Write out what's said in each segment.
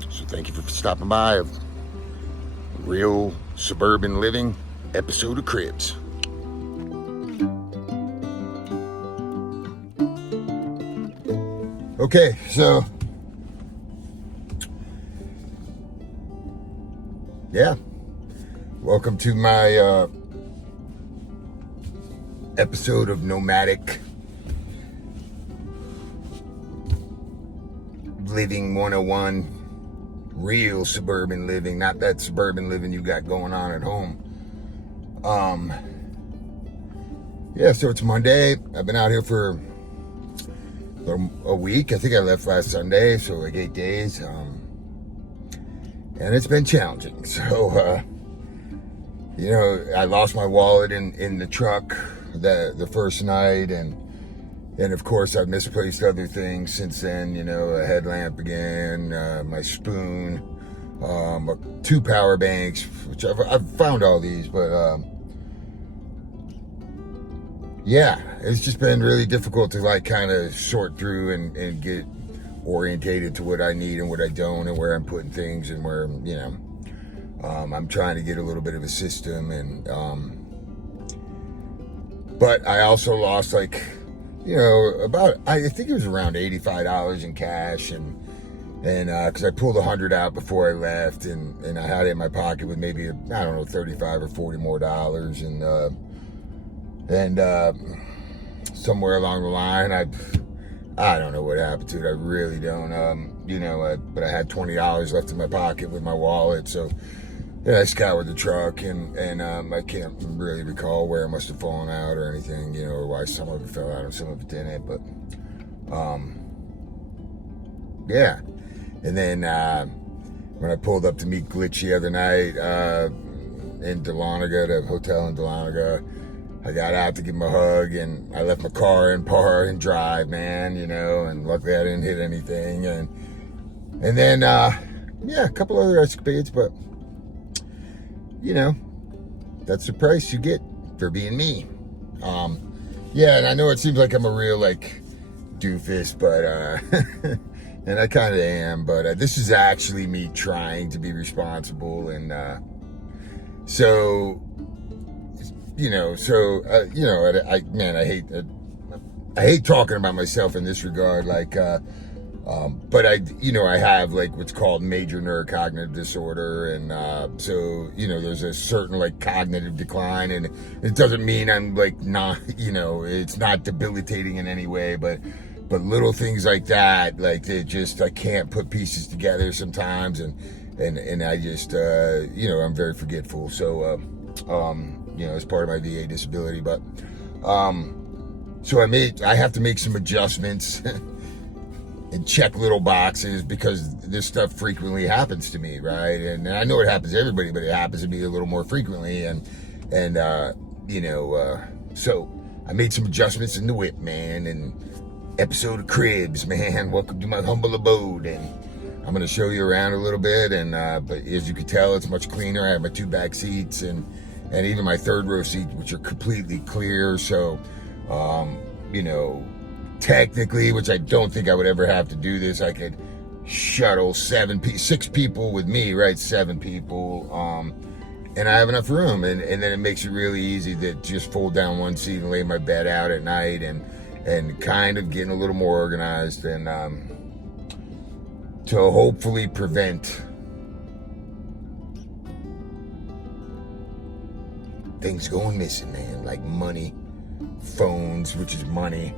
So thank you for stopping by of Real Suburban Living episode of CRIBS. Okay, so yeah, welcome to my episode of Nomadic Living 101. Real suburban living, not that suburban living you got going on at home. Yeah, so it's Monday. I've been out here for a week. I think I left last Sunday, so like 8 days. And it's been challenging. So, I lost my wallet in the truck the first night, and of course I've misplaced other things since then, a headlamp again, my spoon, 2 power banks, which I've found all these, but yeah, it's just been really difficult to like kind of sort through and get orientated to what I need and what I don't, and where I'm putting things, and where, I'm trying to get a little bit of a system, and but I also lost like, I think it was around $85 in cash, and because I pulled 100 out before I left, and I had it in my pocket with maybe $35 or $40 more, and somewhere along the line, I don't know what happened to it. I really don't, but I had $20 left in my pocket with my wallet, so I scoured the truck, and I can't really recall where it must have fallen out or anything, or why some of it fell out and some of it didn't, but yeah. And then when I pulled up to meet Glitch the other night in Dahlonega, the hotel in Dahlonega, I got out to give him a hug, and I left my car in park and drive, man, and luckily I didn't hit anything, and then a couple other escapades, but that's the price you get for being me. And I know it seems like I'm a real like doofus, but and I kind of am, but this is actually me trying to be responsible, and I hate talking about myself in this regard, like but I have like what's called major neurocognitive disorder, and so there's a certain like cognitive decline, and it doesn't mean I'm like not, it's not debilitating in any way, but little things like that, like I can't put pieces together sometimes, and I just I'm very forgetful, so as part of my VA disability, but so I have to make some adjustments and check little boxes, because this stuff frequently happens to me, right? And I know it happens to everybody, but it happens to me a little more frequently, and so I made some adjustments in the whip, man, and episode of CRIBS, man. Welcome to my humble abode, and I'm gonna show you around a little bit, and but as you can tell, it's much cleaner. I have my 2 back seats, and even my 3rd row seat, which are completely clear, so technically, which I don't think I would ever have to do this, I could shuttle 6 people with me, right? 7 people, and I have enough room, and then it makes it really easy to just fold down one seat and lay my bed out at night, and kind of getting a little more organized, and to hopefully prevent things going missing, man, like money, phones, which is money,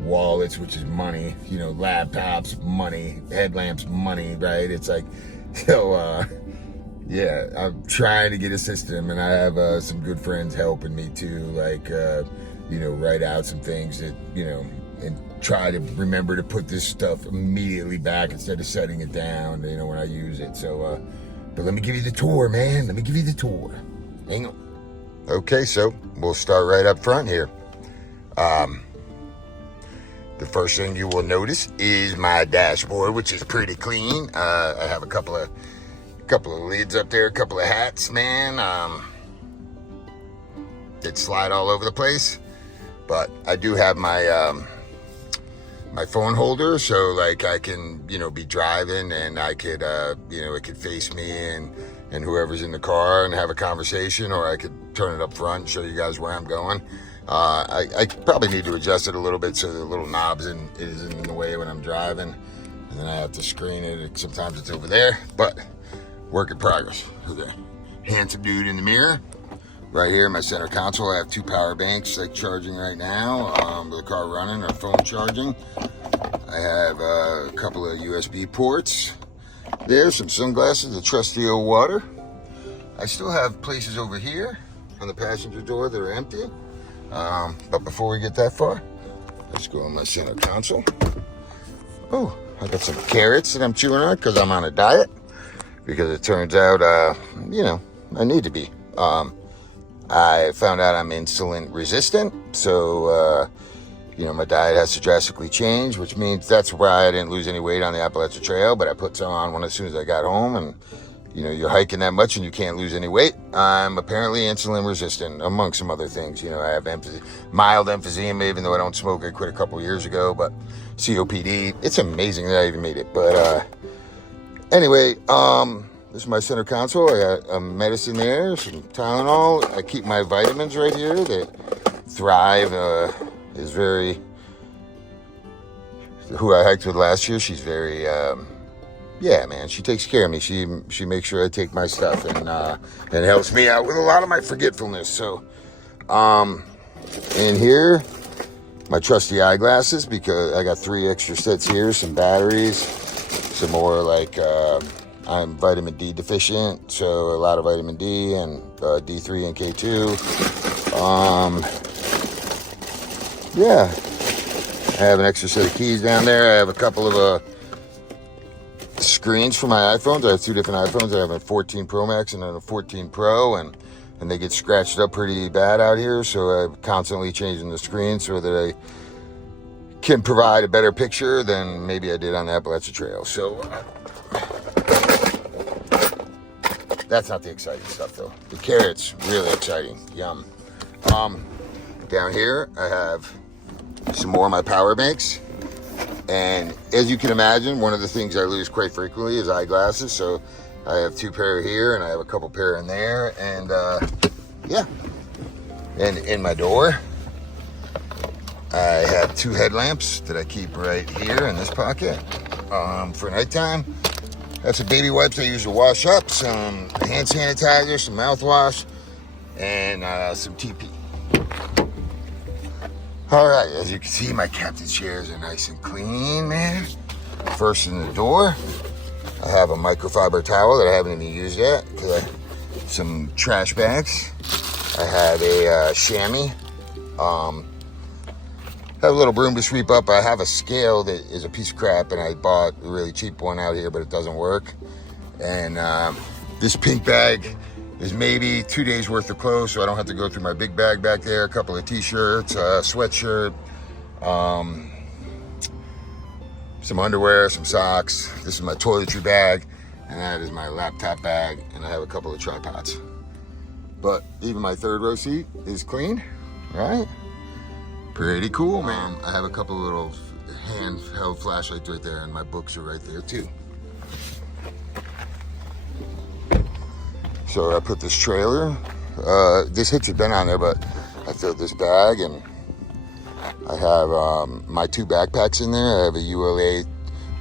wallets, which is money, laptops, money, headlamps, money, right? It's like, so I'm trying to get a system, and I have some good friends helping me too, like write out some things that and try to remember to put this stuff immediately back instead of setting it down, when I use it. So but let me give you the tour, man. Let me give you the tour. Hang on. Okay, so we'll start right up front here. The first thing you will notice is my dashboard, which is pretty clean. I have a couple of lids up there, a couple of hats, man, that slide all over the place. But I do have my my phone holder, so like I can, you know, be driving and I could, you know, it could face me and whoever's in the car and have a conversation, or I could turn it up front and show you guys where I'm going. I probably need to adjust it a little bit so the little knobs isn't in the way when I'm driving, and then I have to screen it. Sometimes it's over there, but work in progress. Okay. Handsome dude in the mirror. Right here in my center console, I have 2 power banks like charging right now, with the car running or phone charging. I have a couple of USB ports. There's some sunglasses, the trusty old water. I still have places over here on the passenger door that are empty. But before we get that far, let's go on my center console. Oh, I got some carrots that I'm chewing on because I'm on a diet. Because it turns out, you know, I need to be. I found out I'm insulin resistant, so, you know, my diet has to drastically change, which means that's why I didn't lose any weight on the Appalachian Trail, but I put some on as soon as I got home, and, you know, you're hiking that much and you can't lose any weight. I'm apparently insulin resistant, among some other things. You know, I have mild emphysema, even though I don't smoke. I quit a couple years ago, but COPD, it's amazing that I even made it. But anyway, this is my center console. I got a medicine there, some Tylenol. I keep my vitamins right here. That Thrive is very, who I hiked with last year, she's very, yeah, man, she takes care of me. She makes sure I take my stuff and helps me out with a lot of my forgetfulness. So, in here, my trusty eyeglasses, because I got 3 extra sets here, some batteries, some more like, I'm vitamin D deficient, so a lot of vitamin D and D3 and K2. Yeah, I have an extra set of keys down there. I have a couple of screens for my iPhones. I have 2 different iPhones. I have a 14 Pro Max and then a 14 Pro, and they get scratched up pretty bad out here, so I'm constantly changing the screen so that I can provide a better picture than maybe I did on the Appalachian Trail. So that's not the exciting stuff, though. The carrots, really exciting. Yum. Down here, I have some more of my power banks. And as you can imagine, one of the things I lose quite frequently is eyeglasses. So I have 2 pair here, and I have a couple pair in there. And, yeah. And in my door, I have 2 headlamps that I keep right here in this pocket for nighttime. That's some baby wipes I use to wash up, some hand sanitizer, some mouthwash, and some TP. All right, as you can see, my captain's chairs are nice and clean, man. First in the door, I have a microfiber towel that I haven't even used yet. Some trash bags. I have a chamois. I have a little broom to sweep up. I have a scale that is a piece of crap, and I bought a really cheap one out here, but it doesn't work. And this pink bag is maybe 2 days worth of clothes, so I don't have to go through my big bag back there. A couple of t-shirts, a sweatshirt, some underwear, some socks. This is my toiletry bag, and that is my laptop bag, and I have a couple of tripods. But even my 3rd row seat is clean, right? Pretty cool, man. I have a couple of little handheld flashlights right there, and my books are right there too. So I put this trailer, this hitch had been on there, but I filled this bag, and I have my 2 backpacks in there. I have a ULA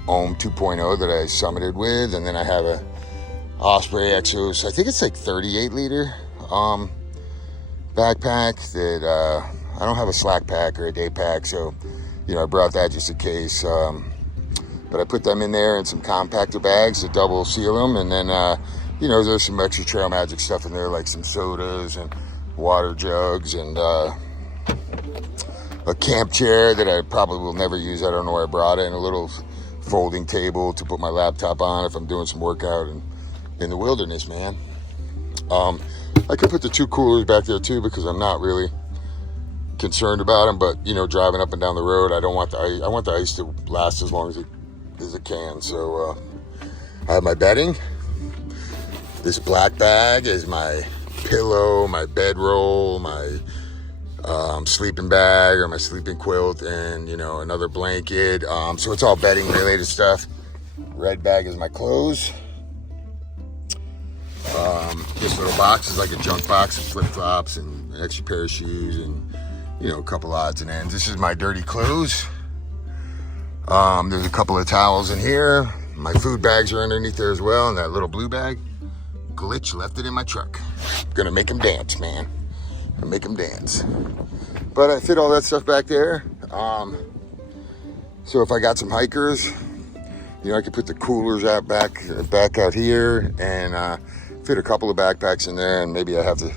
Ohm 2.0 that I summited with, and then I have a Osprey Exos, I think it's like 38 liter backpack that I don't have a slack pack or a day pack, so, you know, I brought that just in case. But I put them in there in some compactor bags to double seal them, and then, you know, there's some extra Trail Magic stuff in there, like some sodas and water jugs and a camp chair that I probably will never use. I don't know where I brought it, and a little folding table to put my laptop on if I'm doing some workout in the wilderness, man. I could put the 2 coolers back there too, because I'm not really concerned about them, but, you know, driving up and down the road, I don't want the ice. I want the ice to last as long as it can. So I have my bedding. This black bag is my pillow, my bedroll, my sleeping bag or my sleeping quilt, and, you know, another blanket. So it's all bedding related stuff. Red bag is my clothes. This little box is like a junk box of flip-flops and an extra pair of shoes and, you know, a couple odds and ends. This is my dirty clothes. There's a couple of towels in here. My food bags are underneath there as well, and that little blue bag. Glitch left it in my truck. Gonna make him dance, man. Gonna make him dance. But I fit all that stuff back there. So if I got some hikers, you know, I could put the coolers out back out here, and fit a couple of backpacks in there, and maybe I have to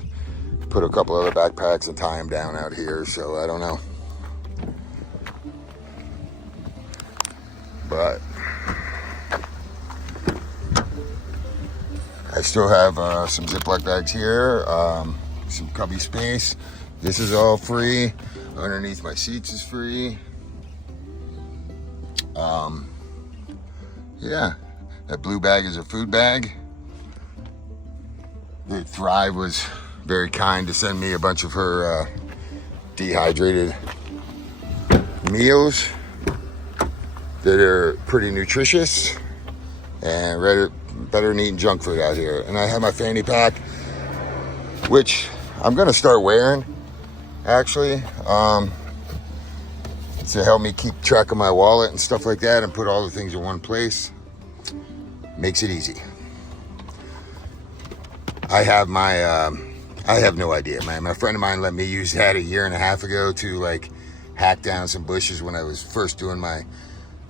put a couple other backpacks and tie them down out here. So I don't know. But I still have some Ziploc bags here, some cubby space. This is all free. Underneath my seats is free. Yeah, that blue bag is a food bag. The Thrive was very kind to send me a bunch of her dehydrated meals that are pretty nutritious and better than eating junk food out here. And I have my fanny pack, which I'm gonna start wearing, actually, to help me keep track of my wallet and stuff like that, and put all the things in one place. Makes it easy. I have I have no idea, man. My friend of mine let me use that 1.5 years ago to like hack down some bushes when I was first doing my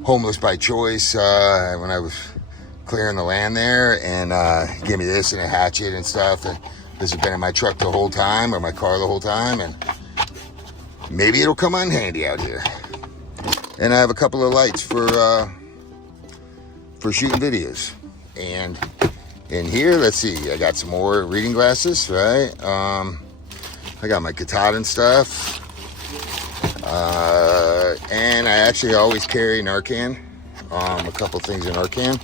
homeless by choice, when I was clearing the land there, and gave me this and a hatchet and stuff. And this has been in my truck the whole time, or my car the whole time, and maybe it'll come in handy out here. And I have a couple of lights for shooting videos. And in here, let's see, I got some more reading glasses, right? I got my Katahdin stuff. And I actually always carry Narcan, a couple things in Narcan,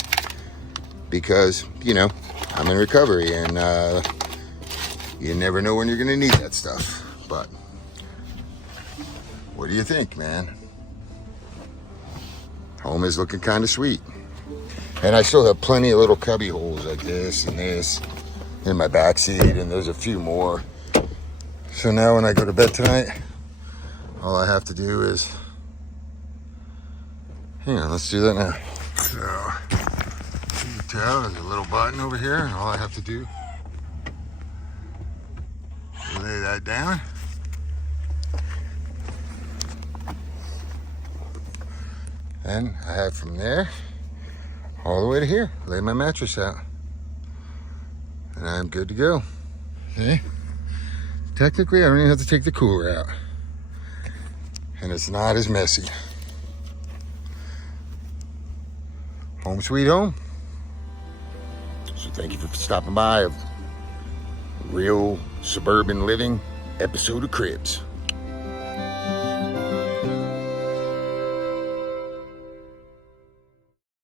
because, you know, I'm in recovery, and you never know when you're gonna need that stuff. But what do you think, man? Home is looking kind of sweet. And I still have plenty of little cubby holes like this and this in my back seat, and there's a few more. So now when I go to bed tonight, all I have to do is, hang on, let's do that now. So, you can tell there's a little button over here, and all I have to do is lay that down. And I have from there all the way to here, lay my mattress out, and I'm good to go. Okay, technically I don't even have to take the cooler out, and it's not as messy. Home sweet home. So thank you for stopping by of Real Suburban Living episode of Cribs.